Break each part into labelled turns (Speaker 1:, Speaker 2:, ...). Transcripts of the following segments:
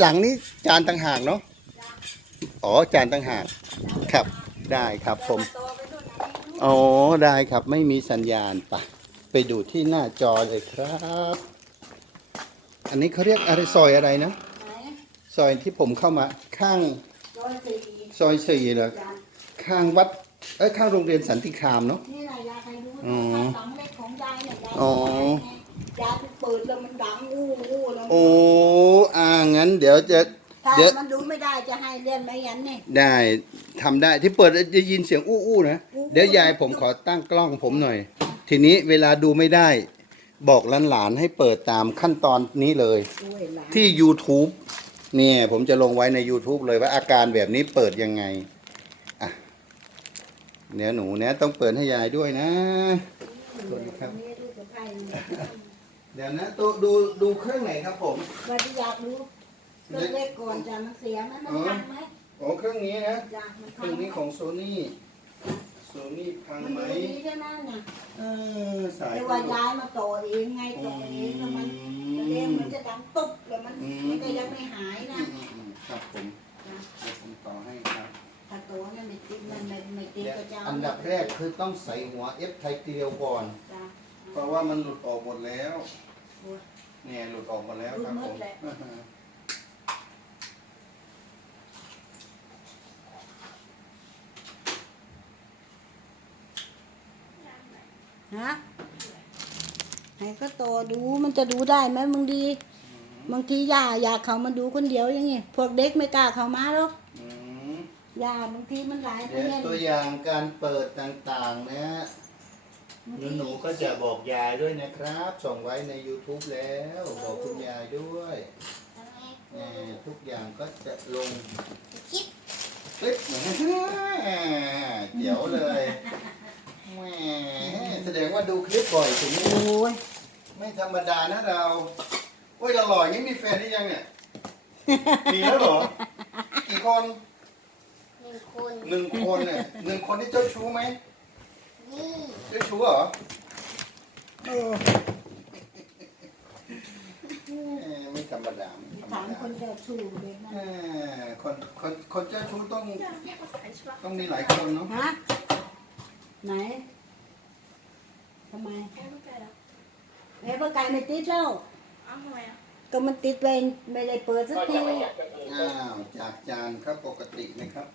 Speaker 1: หลังนี้จานต่างหากเนาะอ๋อจานต่างหากครับ ได้ครับผม
Speaker 2: โตไปนู่นอันนี้
Speaker 1: อ๋อได้ครับไม่มีสัญญาณปะไปดูที่หน้าจอเลยครับ อันนี้เขาเรียกอะไรซอยอะไรนะ
Speaker 2: ไหน
Speaker 1: ซอยที่ผมเข้ามาข้าง
Speaker 2: ร้อยสี่
Speaker 1: ซอยสี่เหรอ
Speaker 2: จาน
Speaker 1: ข้างวัดเอ้ยข้างโรงเรียนสันติคามเนาะ
Speaker 2: นี่แหละยาใครรู้
Speaker 1: อ๋อ
Speaker 2: สองเล็กของยายเนี่ยยาย
Speaker 1: อ๋อ
Speaker 2: ยายเปิดแล้วมันดังอู้อู้แล้ว
Speaker 1: โอ้อ่างั้น เดี๋ยวจะ
Speaker 2: ถ้า
Speaker 1: เดี๋ยว
Speaker 2: มันดูไม่ได้จะให้เรียนไหมยันนี่
Speaker 1: ได้ทำได้ที่เปิดจะยินเสียงอู้อู้นะ
Speaker 2: อู้
Speaker 1: เดี๋ยวยายผมขอตั้งกล้องผมหน่อย ทีนี้เวลาดูไม่ได้ บอกหลานๆให้เปิดตามขั้นตอนนี้เลย
Speaker 2: โอ้ยหลาน
Speaker 1: ที่ YouTube เนี่ยผมจะลงไว้ใน YouTube เลยว่าอาการแบบนี้เปิดยังไงอะเดี๋ยวหนูเนี่ยต้องเปิดให้ยายด้วยนะ สวัสดีครับ
Speaker 2: นี่ลูกสะใภ้เนี่ย
Speaker 1: เดี๋ยวนะตัวดูดูเครื่องไหนครับผม
Speaker 2: ว่าที่อยากรู้ เรื่องเล็กก่อนจะมันเสียไหมมัน
Speaker 1: อ๋อ
Speaker 2: พังไหม
Speaker 1: โอ้เครื่องนี้นะ
Speaker 2: จ้ะมัน
Speaker 1: เค
Speaker 2: พั
Speaker 1: รื่
Speaker 2: ง
Speaker 1: องนี้ของโซนี่โซนี่พัง
Speaker 2: มัน
Speaker 1: ไหม
Speaker 2: ดูดีใช่ไหมเนี่ย
Speaker 1: เออสาย
Speaker 2: แต่ว่าย้ายมาต่อเองไงต่อเองแล้วมันเรียงมันจะดังตุ๊บแล้วมันมันก็ยังไม่หาย
Speaker 1: อื
Speaker 2: นะ
Speaker 1: มอืมอืมครับผมเดี๋ยวผมต่อให้ครับ
Speaker 2: ถ้าตัวเนี่ยไม่ติดมันไม่ไม่ติด
Speaker 1: เดี๋ยว
Speaker 2: ก็จะ
Speaker 1: อันดับแรกคือต้องใส่หัวเอฟไทยเกลียวก่อน
Speaker 2: จ้ะ
Speaker 1: เพราะว่ามันหลุดออกหมดแล้ว
Speaker 2: โอ้ย
Speaker 1: เนี่ยหลุดออกหมดแล้วครับ
Speaker 2: หลุ
Speaker 1: ผ
Speaker 2: ดหม
Speaker 1: ม
Speaker 2: ดแหละ ฮะให้ก็โตดูมันจะดูได้ไหมบางทีบางทีย่าอยากเขามาดูคนเดียวอย่างงี้พวกเด็กไม่กล้าเข้ามาหรอก
Speaker 1: อืม
Speaker 2: ย่าบางทีมันหลายค
Speaker 1: เดี๋
Speaker 2: น
Speaker 1: ยว
Speaker 2: เนี่ย
Speaker 1: ตัวอย่างการเปิดต่างๆนะฮะหนูหนูๆก็จะบอกยายด้วยนะครับ ส่งไว้ใน YouTube แล้วบอกคุณยายด้วยเนี่ยทุกอย่างก็จะลงคลิป คลิปเดี๋ยวเลย แหมแสดงว่าดูคลิปบ่อยถึงนี้
Speaker 2: โอ้ย
Speaker 1: ไม่ธรรมดานะเราโอ้ยเราหล่ออย่างนี้มีแฟนหรือยังเนี่ย มีแล้วเหรอ กี่คน
Speaker 3: หนึ่งคน
Speaker 1: หนึ่งคนเนี่ยหนึ่งคนที่เจ้าชู้ไหม
Speaker 3: นี่
Speaker 1: เจ้าชู้เหรอ
Speaker 2: เออ
Speaker 1: แหมไม่ธรรมดาไม่ธรร
Speaker 2: ถาม
Speaker 1: มดา
Speaker 2: คนเจ้าชู้เลยนะ
Speaker 1: แหมคนคนคนเจ้าชู้ต้องต้องมีหลายคนเนาะ
Speaker 2: ฮะ ไหนทำไม
Speaker 3: แค่ไม่ไกลแล้ว
Speaker 2: เอ้ปลาไก่ไม่ติดแล้ว
Speaker 3: อ้าวทำไมอะ
Speaker 2: ก็มันติดเลยไม่ได้เปิดสักที
Speaker 1: อ้าวจากจานครับปกตินะครับ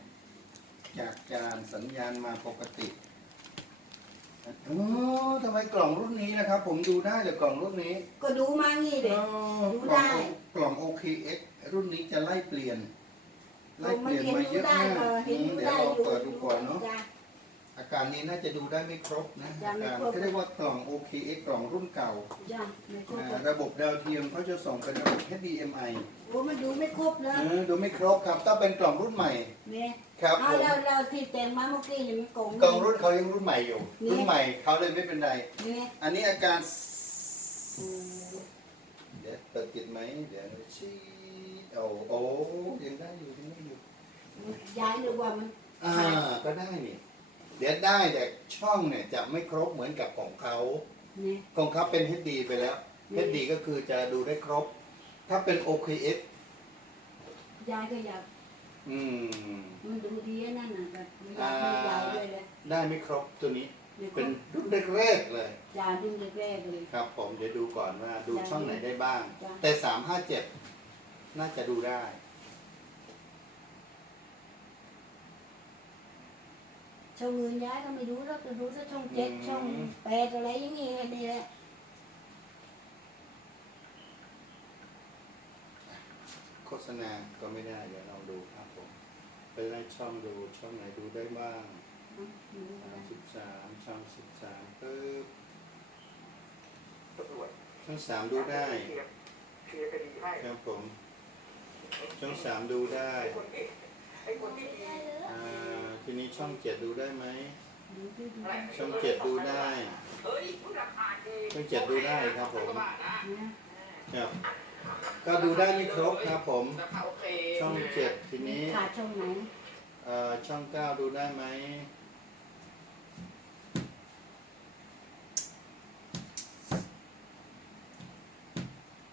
Speaker 1: จากจานสัญญาณมาปกติโอ้ทำไมกล่องรุ่นนี้นะครับ ผมดูได้เลยกล่องรุ่นนี้
Speaker 2: ก็ดูมางี้เด็ก
Speaker 1: อ๋อ
Speaker 2: ดู
Speaker 1: กล่
Speaker 2: ได้
Speaker 1: องกล่อง OKX รุ่นนี้จะไล่เปลี่ยนไล่เป
Speaker 2: มัน
Speaker 1: ลี่ยน
Speaker 2: เห็น
Speaker 1: มา
Speaker 2: ดู
Speaker 1: เยอะ
Speaker 2: ได้
Speaker 1: มาก
Speaker 2: เออเห็น
Speaker 1: อืม
Speaker 2: ดู
Speaker 1: เดี๋ยว
Speaker 2: ได้
Speaker 1: เรา
Speaker 2: อยู่
Speaker 1: เปิดดูก่อนเนาะ
Speaker 2: จ้ะ
Speaker 1: อาการนี้น่าจะดูได้ไม่ครบนะ
Speaker 2: ยั
Speaker 1: อาง
Speaker 2: ไม่
Speaker 1: การ
Speaker 2: ครบ
Speaker 1: ก็เรียกว่ากล่อง OKX กล่องรุ่นเก่า
Speaker 2: จ้ะไม่ครบ
Speaker 1: อ่าระบบดาวเทียมเขาจะส่งเป็นระบบ HDMI
Speaker 2: โอ้มันดูไม่ครบเลย
Speaker 1: เออดูไม่ครบครับต้องเป็นกล่องรุ่นใหม่
Speaker 2: เนี่ย
Speaker 1: ครับ
Speaker 2: เอา
Speaker 1: ผม
Speaker 2: เราเราที่แต่งมาเมื่อกี้เนี่ยมันโกง
Speaker 1: กล่องรุ่นเขายังรุ่นใหม่อยู่
Speaker 2: นี่
Speaker 1: รุ่นใหม่เขาเลยไม่เป็นไร
Speaker 2: เนี่ย
Speaker 1: อันนี้อาการ
Speaker 2: อืม
Speaker 1: เดี๋ยวเปิดติดไหมเดี๋ยวชี้โอ้โอ้ยังได้อยู่ยังได้อยู่
Speaker 2: ย้ายหรือว่ามัน
Speaker 1: อ่า ก็ได้นี่ เดี๋ยวได้แต่ช่องเนี่ยจะไม่ครบเหมือนกับของเขา
Speaker 2: เนี่ย
Speaker 1: ของเขาเป็น HD ไปแล้ว
Speaker 2: อืม
Speaker 1: HD ก็คือจะดูได้ครบ ถ้าเป็น OKX
Speaker 2: ย้ายก็อยาก
Speaker 1: อืม
Speaker 2: มันดูดีอะนั่นน่ะแบบไม่อยากให้ย้ายเลยเลย
Speaker 1: ได้ไม่ครบตัวนี้
Speaker 2: เนี่ย
Speaker 1: เป็นรุ่นแรกๆเลย
Speaker 2: ย้ายดูแรกๆเลย
Speaker 1: ครับผมเดี๋ยวดูก่อนว่าดูช่องไหนได้บ้าง
Speaker 2: จ้ะ
Speaker 1: แต่ 357 น่าจะดูได้
Speaker 2: ช่องอื่นย้ายก็ไม่รู้แล้วก็ดูซะช่องเจ็ด
Speaker 1: อืม
Speaker 2: ช่องแปดอะไรอย่างงี้แค่นี้แหละ
Speaker 1: โฆษณาก็ไม่ได้ เดี๋ยวเราดูครับผมไปไล่ช่องดูช่องไหนดูได้บ้าง
Speaker 2: อืมดู
Speaker 1: สา
Speaker 2: นะ
Speaker 1: มสิบสามช่องสิบสามปึ๊บช่องสามดูได้
Speaker 4: เคลียร์คดีให้
Speaker 1: ครับผมช่องสามดูได้
Speaker 4: ไอ้คนที่ดี
Speaker 1: อ่า ทีนี้ช่องเจ็ดดูได้ไหม
Speaker 2: ดูดูดู
Speaker 1: ช่องเจ็ดดูได้
Speaker 4: เฮ้ยคุณราคาดี
Speaker 1: ช่องเจ็ดดูได้ครับผม
Speaker 2: นะครับ
Speaker 1: ก็ดูได้ไม่ครบครับผม
Speaker 4: ราคาโอเค
Speaker 1: ช่องเจ็ดทีนี้
Speaker 2: ขาดช่องไหน
Speaker 1: เอ่อช่องเก้าดูได้ไหม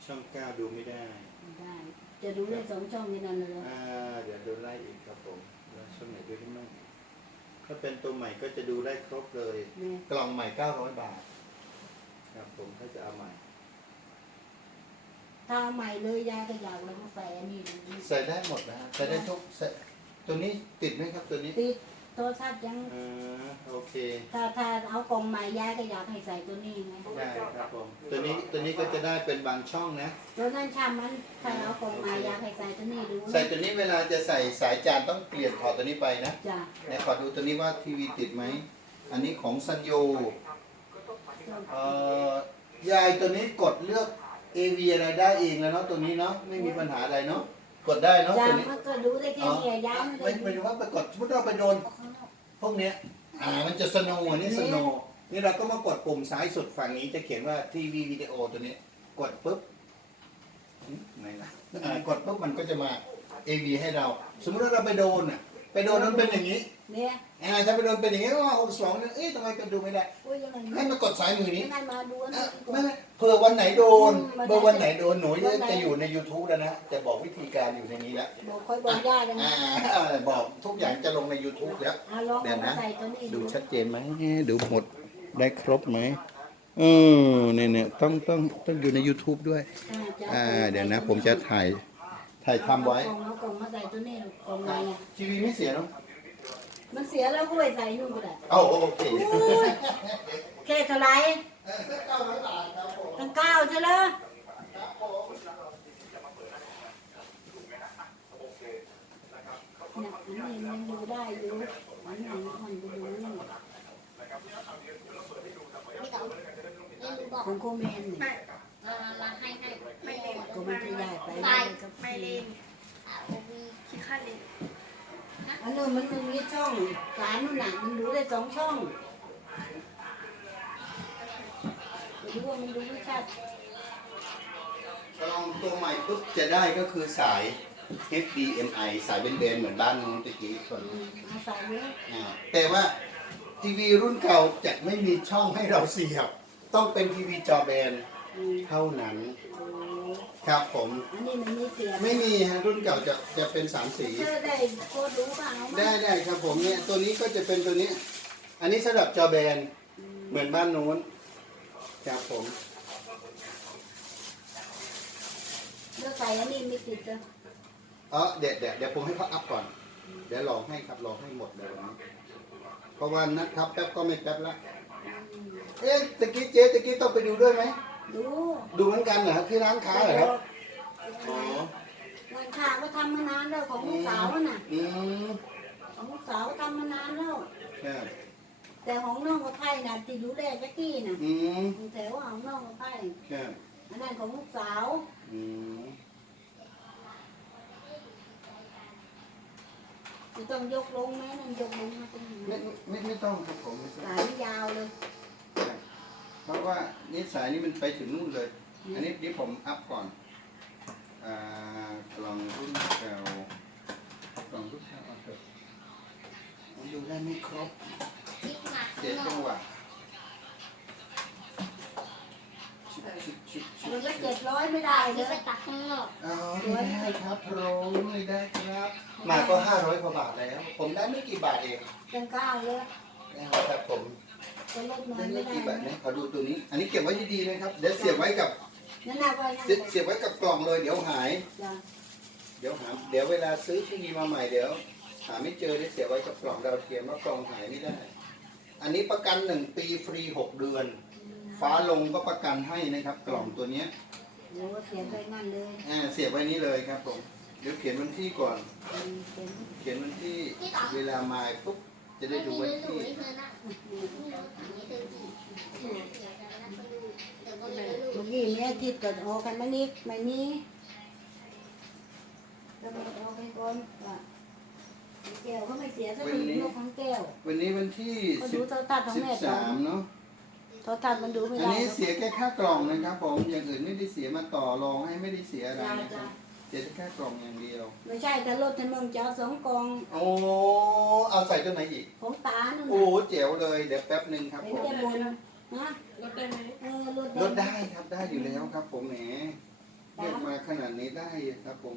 Speaker 1: ช่องเก้าดูไม่ได้
Speaker 2: ไม่ได้ จะดูได้สองช่องนี่นั่นเลย
Speaker 1: อ่าเดี๋ยวดูไล่อีกครับผม แล้วช่วงไหนดูได้มั่งถ้าเป็นตัวใหม่ก็จะดูได้ครบเลย
Speaker 2: เนี่ย
Speaker 1: กล่องใหม่900บาท ครับผมถ้าจะเอาใหม่
Speaker 2: ถ้าเอาใหม่เลยยายก็อยากเลยมาใส่อันนี้ดูดิ
Speaker 1: ใส่ได้หมดนะฮะใส่ได้ทุกใส่ตัวนี้ติดไหมครับตัวนี้
Speaker 2: ติด โทรศัพท์ยัง
Speaker 1: อ่าโอเค
Speaker 2: ถ้าถ้าเอากล่องใหม่ยายก็อยากให้ใส่ตัวนี้ไง
Speaker 1: ได้ครับผม ตัวนี้ตัวนี้ก็จะได้เป็นบางช่องนะ
Speaker 2: ตัวนั้นช่างมันถ้าเอากล่องใหม่อยากให้ใส่ตัวนี้ดู
Speaker 1: ใส่ตัวนี้เวลาจะใส่สายจานต้องเปลี่ยนถอดตัวนี้ไปนะ
Speaker 2: จ้ะ
Speaker 1: ไหนขอดูตัวนี้ว่าทีวีติดไหม อันนี้ของซันโยเอ่อยายตัวนี้กดเลือก AV อะไรได้เองแล้วเนาะตัวนี้เนาะไม่มีปัญหาอะไรเนาะ กดได้เนาะ
Speaker 2: จ้ะ
Speaker 1: ตัวนี้
Speaker 2: มันก็ดูได้แค่
Speaker 1: อ๋อ
Speaker 2: นี้ยาย
Speaker 1: ไม่ไม่รู้ว่าไปกดสมมติเราไปโดนพวกเนี้ย อ่า มันจะสโนว์อันนี้สโนว์นี่เราก็มากดปุ่มซ้ายสุดฝั่งนี้จะเขียนว่าทีวีวิดีโอตัวนี้ กดปุ๊บอืมไหนนะอ่ากดปุ๊บมันก็จะมา AV ให้เรา สมมติว่าเราไปโดนอะ ไปโดนมันเป็นอย่างนี้
Speaker 2: เนี่ย
Speaker 1: อ่าถ้าไปโดนเป็นอย่างนี้ว่าหกสองเนี่ยเอ๊ะทำไมเป็นดูไม่ได้
Speaker 2: อุ้ยยังไง
Speaker 1: ให้มากดสายมือนี้
Speaker 2: ยังไงมาดูอัน
Speaker 1: เอ้
Speaker 2: นี้
Speaker 1: อ
Speaker 2: ดีก
Speaker 1: ไม่
Speaker 2: ว่า
Speaker 1: ไม่เผื่อวันไหนโดน
Speaker 2: อืม
Speaker 1: เบอร์วันไหนโดนหนู
Speaker 2: วันไหน
Speaker 1: จะอยู่ใน YouTube แล้วนะจะบอกวิธีการอยู่ในนี้แล้ว
Speaker 2: บอกคอยบอกย่าเลย
Speaker 1: อ่า
Speaker 2: นะ
Speaker 1: อ่าบอกทุกอย่างจะลงใน YouTube แล้ว
Speaker 2: อะลอง
Speaker 1: เดี๋ยว
Speaker 2: เอา
Speaker 1: นะ
Speaker 2: มาใส่ตัวนี้
Speaker 1: ดูชัดเจนไหมดูหมดได้ครบไหมเออเนี่ยเนี่ยต้องต้องต้องอยู่ใน YouTube ด้วย
Speaker 2: อ่าจะ
Speaker 1: อ่า
Speaker 2: อา
Speaker 1: เดี๋ยวนะ ผมจะถ่าย ถ่ายทำไว้
Speaker 2: เอากล่องเอากล่องมาใส่ตัวนี้กล่องใหม่อะ
Speaker 1: ทีวีไม่เสียเนาะ
Speaker 2: มันเสียแล้วก็ไปใส่นู่นก็ได้
Speaker 1: เอาโอเค
Speaker 2: อุ้ยแค่เท่าไหร่
Speaker 1: เออเก้าร้อยบาทครับผม
Speaker 2: ตั้งเก้าใช่ไหม
Speaker 1: ครับผม
Speaker 2: เนี่ยอันนี้มันดูได้อยู่อันนี้มันดูนี่
Speaker 3: พี่เต๋อเล่นดูบอก
Speaker 2: ของโคแมนนี่
Speaker 3: ไม่เออเราให้ให้ไม่เล่น
Speaker 2: ก็มันจะย้ายไป
Speaker 3: ใส่
Speaker 2: กับ
Speaker 3: ไม่ เล่นอะผมมีคิดค่าเล่น
Speaker 2: อันนู้นมันมันมีช่องสารนู่นน่ะมันดูได้สองช่องไปดูว่ามันดูไม่ชัด
Speaker 1: กลองตัวใหม่ปุ๊บจะได้ก็คือสาย HDMI สายเบนๆเหมือนบ้านนู้นตะกี้ส่วน
Speaker 2: อืมเอาใส่เยอะ
Speaker 1: อ่าแต่ว่าทีวีรุ่นเก่าจะไม่มีช่องให้เราเสียบ ต้องเป็นทีวีจอแบน
Speaker 2: อืม
Speaker 1: เท่านั้น
Speaker 2: โอ้
Speaker 1: ครับผม
Speaker 2: อันนี้มันมีเสียง
Speaker 1: ไม่มีฮะรุ่นเก่าจะจะเป็นสามสี
Speaker 2: เธอได้โคตรรู้เปล่าเอามา
Speaker 1: ได้ได้ครับผมเนี่ยตัวนี้ก็จะเป็นตัวนี้ อันนี้สำหรับจอแบน
Speaker 2: อืม
Speaker 1: เหมือนบ้านนู้นครับผม
Speaker 2: แล้วใส่อันนี้ไม่ติดเลย
Speaker 1: เออเดี๋ยวเดี๋ยวเดี๋ยวผมให้เขาอัพก่อน เดี๋ยวลองให้ครับลองให้หมดเลยวันนี้เพราะว่านัดครับแป๊บก็ไม่แป๊บละ
Speaker 2: อืม
Speaker 1: เอ๊ะตะกี้เจ๊ตะกี้ต้องไปดูด้วยไหม
Speaker 2: ดู
Speaker 1: ดูเหมือนกันเหรอครับที่ร้านค้าเหรอครับอ๋อ
Speaker 2: ร้านค้าก็ทำมานานแล้วของลูกสาวน่ะ
Speaker 1: อืม
Speaker 2: ของลูกสาวก็ทำมานานแล้ว
Speaker 1: ครับ
Speaker 2: แต่ของน้องกับไพ่น่ะที่ดูแลแจ็กกี้น่ะ
Speaker 1: อืม
Speaker 2: แต่ว่าของน้องกับไพ่
Speaker 1: ครับ
Speaker 2: อันนั้นของลูกสาว
Speaker 1: อืม
Speaker 2: จะต้องยกลงไหมนั่นยกลงมาตรงนี้
Speaker 1: ไม่ไม่ไม่ต้องครับผมไม่ต้อง
Speaker 2: สายยาวเลย
Speaker 1: เพราะ ว่านี่สายนี้มันไปถึงนู่นเลย อันนี้นี่ผมอัพก่อนอ่ากล่องรุ่นเก่ากล่องรุ่นเก่าเอาเถอะผมดูได้ไม่ครบ
Speaker 3: นี่ขนาด
Speaker 1: เสีย
Speaker 3: ข้างน
Speaker 1: จั
Speaker 3: องก
Speaker 1: หวะชิบชิบชิบชิบ
Speaker 2: มันก็
Speaker 1: ชิบ
Speaker 2: เจ็ดร้อยไม่ได้เล
Speaker 3: นี่
Speaker 2: ย
Speaker 3: ไปตัดข้างนอก
Speaker 1: อ๋อไม่ได้ครับผมไม่ได้ครับ มาก็ห้าร้อยกว่าบาทแล้ว ผมได้ไม่กี่บาทเอง
Speaker 2: เป็นเก้าเลย
Speaker 1: นะครับผม
Speaker 2: จะลดน้อ
Speaker 1: ได้
Speaker 2: ย
Speaker 1: ไม่
Speaker 2: ไม่ได้
Speaker 1: กี่บาท
Speaker 2: นะ
Speaker 1: นะขอดูตัวนี้ อันนี้เก็บไว้ดีๆนะครับ เดี๋ยวเสียบไว้กับ
Speaker 2: นั่นน่ะไว้นั่น
Speaker 1: เสียเสียบไว้กับกล่องเลย เดี๋ยวหาย
Speaker 2: จ้ะ
Speaker 1: เดี๋ยวหา เดี๋ยวเวลาซื้อทีวีมาใหม่เดี๋ยวหาไม่เจอได้เสียบไว้กับกล่องดาวเทียมว่ากล่องหายไม่ได้ อันนี้ประกันหนึ่งปีฟรีหกเดือน ฟ้าลงก็ประกันให้นะครับ กล่องตัวเนี้ย
Speaker 2: โอ้เขียนไปนั่นเลย
Speaker 1: อ่าเสียบไว้นี้เลยครับผม เดี๋ยวเขียนวันที่ก่อน
Speaker 2: อืมเขียน
Speaker 1: เขียนวันที่เวลามาปุ๊บ จะได้ดูวัน
Speaker 3: ไม่มี
Speaker 1: ที่
Speaker 3: เรื่องหนูไม่เคยนะไม่รู้ถามนี้เธอกี่เดี๋ยวเดี๋ยวจะนัดมาดูเดี๋ยวก็ไม่รู้
Speaker 2: เมื่อาทิตย์ก็ออกกันมานิดไม่มีแล้วมันออกไปก่อนว่าแก้วก็ไม่เสียถ้าเป็นลูกของแก้ว
Speaker 1: วันนี้วันที่สิบสามเนาะ
Speaker 2: โทรทัศน์มันดูไม่ได้อั
Speaker 1: นนี้เสียแค่ค่ากล่องนะครับผมอย่างอื่นไม่ได้เสียมาต่อรองให้ไม่ได้เสียอะไรนะครับ เสียแค่กล่องอย่างเดียว
Speaker 2: ไม่ใช่แต่รถถนนจะเอาสองกอง
Speaker 1: โอ้เอาใส่ตัวไหนอีก
Speaker 2: ของตานั่น
Speaker 1: โอ้
Speaker 2: น่ะ
Speaker 1: เจ๋วเลย เดี๋ยวแป๊บหนึ่งครับ
Speaker 2: เห็น
Speaker 1: ผม
Speaker 2: แกบนนะ
Speaker 3: รถได้ไหม
Speaker 2: เออรถ
Speaker 1: ลดได้ครับได้อยู่แล้วครับ ผมแหมเรียกมาขนาดนี้ได้ครับ ผม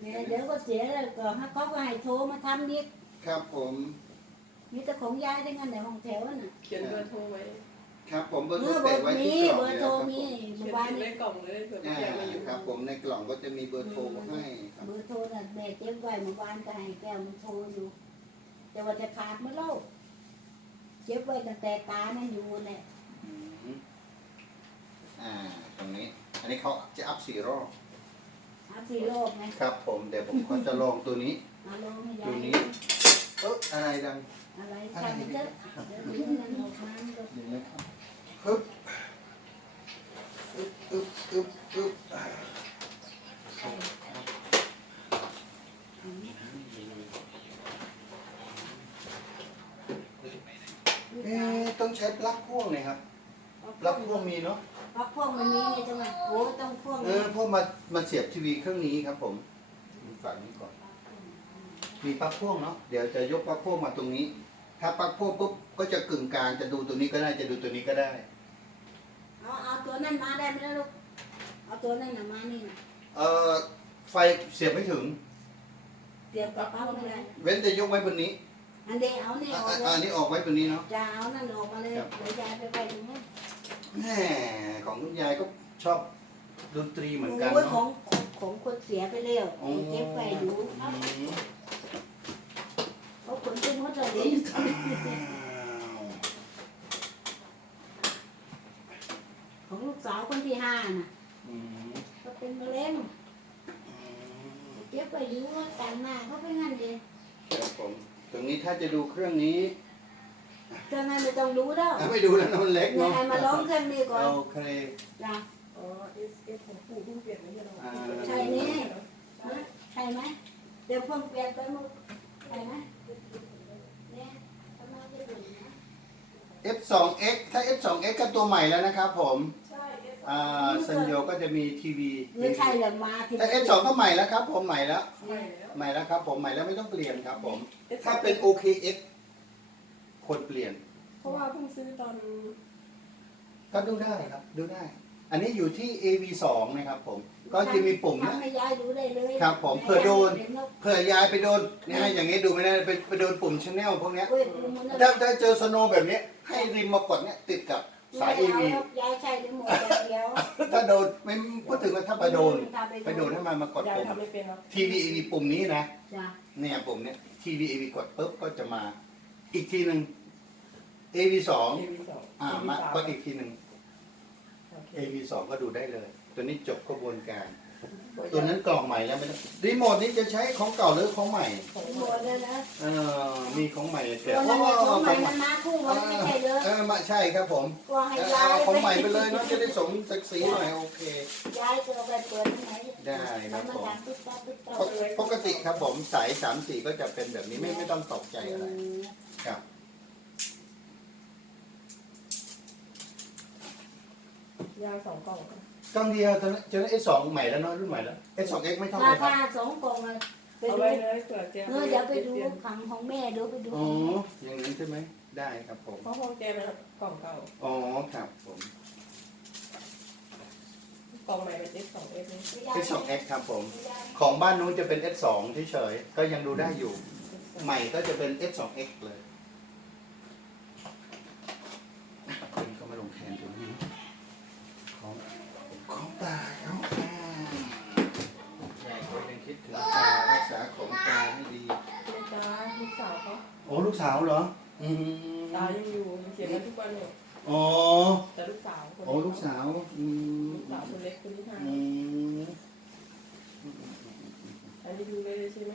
Speaker 2: เนี่ยเดี๋ยวก็เสียแล้วก็ให้เขาก็ให้โทรมาทำอีก
Speaker 1: ครับผม
Speaker 2: มีแต่ของยายทั้งนั้นในห้องแถวน่ะ
Speaker 5: เขียนเบอร์โทรไว้
Speaker 1: ครับผมเบอร์
Speaker 2: เอ
Speaker 1: โทร
Speaker 2: อเบอ
Speaker 1: แปะ
Speaker 2: ร์
Speaker 1: ไว้
Speaker 2: มี
Speaker 1: ที่กล่อง
Speaker 2: เบอร์โทรมี
Speaker 5: เขี
Speaker 2: เมื่
Speaker 5: ย
Speaker 2: อนวาน
Speaker 5: ใน
Speaker 2: นี้
Speaker 5: กล่องเลยเผื่อ
Speaker 1: อ่า
Speaker 5: แกมาอยู่
Speaker 1: ครับผมในกล่องก็จะมีเบอร์โทรให้ครับ
Speaker 2: เบอร์โทรน่ะแม่เก็บไว้เมื่อวานก็ให้แก้วมันโทรอยู่ แต่ว่าจะขาดเมื่อเล่าเก็บไว้ตั้งแต่ตานั่นอยู่เนี่ย
Speaker 1: อืมอ่าตรงนี้ อันนี้เขาจะอัพสี่รอบ
Speaker 2: อาสี่รอบไง
Speaker 1: ครับ ผมเดี๋ยวผมก็จะลองตัวนี้
Speaker 2: มาลองให้ยา
Speaker 1: ตั
Speaker 2: ยว
Speaker 1: นี้ เอ๊ะอะไรดัง
Speaker 2: อะไรช่างมันเถอะเดี๋ยวดูมันออกมามันก็
Speaker 1: เดี๋ยวนะครับ ฮึบอึ๊บอึ๊บอึ๊บอึ๊บอ่าเอ๊ะต้องใช้ปลั๊กพ่วงหน่อยครับปลั๊กพ่วงมีเนาะ
Speaker 2: ปลั๊กพ่วงมันมีไงจังหวะโอ้ต้องพ่วง
Speaker 1: เออพวกมามาเสียบทีวีเครื่องนี้ครับผมฝั่งนี้ก่อน มีปลั๊กพ่วงเนาะเดี๋ยวจะยกปลั๊กพ่วงมาตรงนี้ ถ้าปลั๊กพ่วงปุ๊บก็จะกึ่งกลางจะดูตัวนี้ก็ได้จะดูตัวนี้ก็ได้
Speaker 2: เอาเอา ตัวนั้นมาได้ไหมล่ะลูก เอาตัวนั้นน่ะมานี่น่ะ
Speaker 1: เอ่อไฟเสียบไม่ถึง
Speaker 2: เตรียมกระเป๋าไม่ได้
Speaker 1: เว้นแต่ยกไว้บนนี้
Speaker 2: อันเดียวเอาเนี่ย
Speaker 1: อะ
Speaker 2: เอา
Speaker 1: อะ
Speaker 2: เล
Speaker 1: อั
Speaker 2: ย
Speaker 1: นนี้ออกไว้บนนี้เนาะ
Speaker 2: จะเอานั่นออกมาเลย
Speaker 1: ครับ
Speaker 2: เดี๋ยวยายไปไว้ตรงนู้น
Speaker 1: แหมของคุณยายก็ชอบดนตรีเหมือนกัน
Speaker 2: โอ้ยขอ
Speaker 1: เนาะ
Speaker 2: งของของคนเสียไปแล้ว
Speaker 1: อ๋อ
Speaker 2: เก็บไว้อยู่
Speaker 1: อืม
Speaker 2: เขาขนเป็นหมดเลย
Speaker 1: อ้าว
Speaker 2: ของลูกสาวคนที่ห้าน่ะ
Speaker 1: อืม
Speaker 2: ก็เป็นมะเร็ง
Speaker 1: อืม
Speaker 2: เก็บไว้อยู่แต่งหน้าเขาไปงั้นเอง
Speaker 1: ครับผม ตรงนี้ถ้าจะดูเครื่องนี้
Speaker 2: เครื่องนั้นไม่ต้องรู้แล้ว
Speaker 1: อะไม่ดูแล้วนะมันเล็ก
Speaker 2: ยัง
Speaker 1: เนาะ
Speaker 2: ไงมาร้องเครื่องนี้ก่อน
Speaker 1: โอเค
Speaker 2: จ้ะ
Speaker 5: อ๋อเอสเอสของปู่เพิ่งเปลี่ยนไม่ใช่หรอ
Speaker 1: อ่า
Speaker 2: ใช่นี่ ฮะใช่ไหมเดี๋ยวเพิ่งเปลี่ยนไปหมดใช่ไหมเนี่ยกำลังจะดูนะ
Speaker 1: F2X ถ้า F2X ก็ตัวใหม่แล้วนะครับผม
Speaker 5: ใช่เอส
Speaker 1: อ่าซันโยก็จะมีทีวี
Speaker 2: ไม่ใช่เหรอมาที่
Speaker 1: ถ้า F2 ก็ใหม่แล้วครับผมใหม่แล้ว
Speaker 5: ใหม่แล้ว
Speaker 1: ใหม่แล้วครับผมใหม่แล้วไม่ต้องเปลี่ยนครับผม ถ้าเป็น OKX ควรเปลี่ยน
Speaker 5: เพราะว่าเพิ่งซื้อตอน
Speaker 1: ก็ดูได้ครับ ดูได้ อันนี้อยู่ที่ AV2 นะครับผม ก็จะมีปุ่มนะ
Speaker 2: ทำให้ยายดูได้เลย
Speaker 1: ครับผมเผื่อโดน
Speaker 2: ห็ก
Speaker 1: เผื่อยายไปโดนเนี่ยอย่างงี้ดูไม่ได้ไปไปโดนปุ่มชแนลพวกเนี้ย
Speaker 2: เว้ยดูมันนะ
Speaker 1: ถ้าถ้าเจอสโนว์แบบนี้ให้ริมมากดเนี่ยติดกับ สาย
Speaker 2: ไม่
Speaker 1: AV
Speaker 2: เอหรอกยายใช้ได้หมดอย่างเดียว
Speaker 1: ถ้าโดนไม่พูดถึงว่าถ้าไปโดน
Speaker 2: ถ้า
Speaker 1: ไปโดนให้มันมากด
Speaker 5: ยาย
Speaker 1: ปุ่ม
Speaker 5: ทำไม่เป็นหรอก
Speaker 1: ทีวี AV ปุ่มนี้นะ
Speaker 2: จ้ะ
Speaker 1: เนี่ยปุ่มเนี้ยทีวี AV กดปุ๊บก็จะมา อีกทีหนึ่ง AV สอง
Speaker 5: เอวีสอง
Speaker 1: อ่ามากดอีกทีหนึ่ง AV สองก็ดูได้เลย ตัวนี้จบกระบวนการ ตัวนั้นกล่องใหม่แล้วไม่ต้องรีโมทนี้จะใช้ของเก่าหรือของใหม่
Speaker 5: ของ
Speaker 2: หมดเลยนะ
Speaker 1: เออมีของใหม่แต่
Speaker 2: ตัวนั้น
Speaker 1: โอ้
Speaker 2: น่ะของใหม่
Speaker 1: ของใหม่
Speaker 2: มันมาคู่มันไม่ใช่เลย
Speaker 1: เออมาใช่ครับผม
Speaker 2: ก็ให้
Speaker 1: เอา
Speaker 2: ยาย
Speaker 1: เอาของใหม่ไปเลยเนาะจะได้สมศักดิ์ศรีหน่อยโอเค
Speaker 2: ยายตัวไปเปิดที่ไหน
Speaker 1: ได้ครับผม
Speaker 2: นดังตุ๊บตับตุ๊บตับ
Speaker 1: ปกปกติครับผมสายสามสีก็จะเป็นแบบนี้ไม่ไม่ต้องตกใจอะไรครับ
Speaker 5: ยายสองกล่อง
Speaker 1: กล้องเดียวตอนนั้นเจอเอสสองใหม่แล้วเนาะรุ่นใหม่แล้วเอสสองเอ็กไม่ต้อง
Speaker 2: รา
Speaker 1: เลยครับ
Speaker 2: คาสองกล่องอะไป
Speaker 5: เอา
Speaker 2: ดู
Speaker 5: ไว้เลยเผื่อแก
Speaker 2: เออเดี๋ยวไปดูขังของแม่ดูไปดู
Speaker 1: อ๋ออย่างนั้นใช่ไหมได้ครับผม
Speaker 5: เพราะของแกเป็นกล่องเก่า
Speaker 1: อ๋อครับผม
Speaker 5: กล่องใหม่เป็นเอสสองเอสนี่
Speaker 1: เอสสองเอ็กครับผม ของบ้านนู้นจะเป็น S2 เฉยๆก็ยังดูได้อยู่ ใหม่ก็จะเป็น S2X เลยคนก็มาลงแทนตรงนี้เนอะของของตาเขาอ่ายายก็ยังคิดถึงตารักษาของตาให้ดี
Speaker 5: แม่ตาลูกสาวเขา
Speaker 1: โอ้ลู กสาวเหรอ อืม
Speaker 5: ตายังอยู่ยังเขียนกันทุกวันอยู่
Speaker 1: อ๋อ
Speaker 5: แต่ลูกสาวคน
Speaker 1: โอ้ลูกสาว อืม
Speaker 5: ลูกสาวคนเล็กคนที่ห้า
Speaker 1: อืม
Speaker 5: อันนี้ดูได้เลยใช่ไหม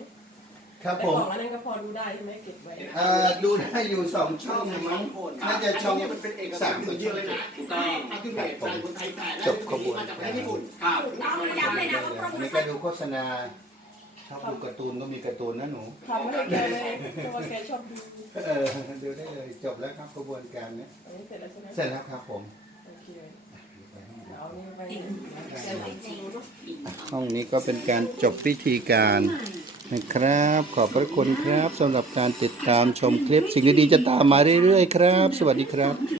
Speaker 1: ครับ
Speaker 5: แต่
Speaker 1: ผ
Speaker 5: ก
Speaker 1: ม
Speaker 5: ล่องอันนั้นก็พอดูได้ใช่ไหมเก็บไว้
Speaker 1: เอ่อดูได้อยู่สองช่องมั้ง น่าจะช่อง
Speaker 6: มันเป็นเอก
Speaker 1: สา
Speaker 6: สามร
Speaker 1: กว่า
Speaker 6: เย
Speaker 1: ช่อ
Speaker 6: อะ
Speaker 1: ง
Speaker 6: เลยนะถูกต้องถ้าที่เพจสายคนไทยแปลและ
Speaker 1: จบขบวน
Speaker 6: มาจากประ
Speaker 1: การ
Speaker 6: เทศญี่ปุ่นครับ
Speaker 1: อันนี้ก็ดูโฆษณา ชอบดูการ์ตูนก็มีการ์ตูนนะหนู
Speaker 5: ทำให้แกเลยเพราะว่าแกชอบดู
Speaker 1: เออดูได้เลยจบแล้วครับกระบวนการเนี้ย
Speaker 5: อันนี้เสร็จแล้วใช่ไหม
Speaker 1: เสร็จแล้วครับผม
Speaker 5: โอเคเอานี่ไป
Speaker 1: ห้องนี้ก็เป็นการจบพิธีการนะครับ ขอบพระคุณครับสำหรับการติดตามชมคลิป สิ่งดีๆจะตามมาเรื่อยๆครับ สวัสดีครับ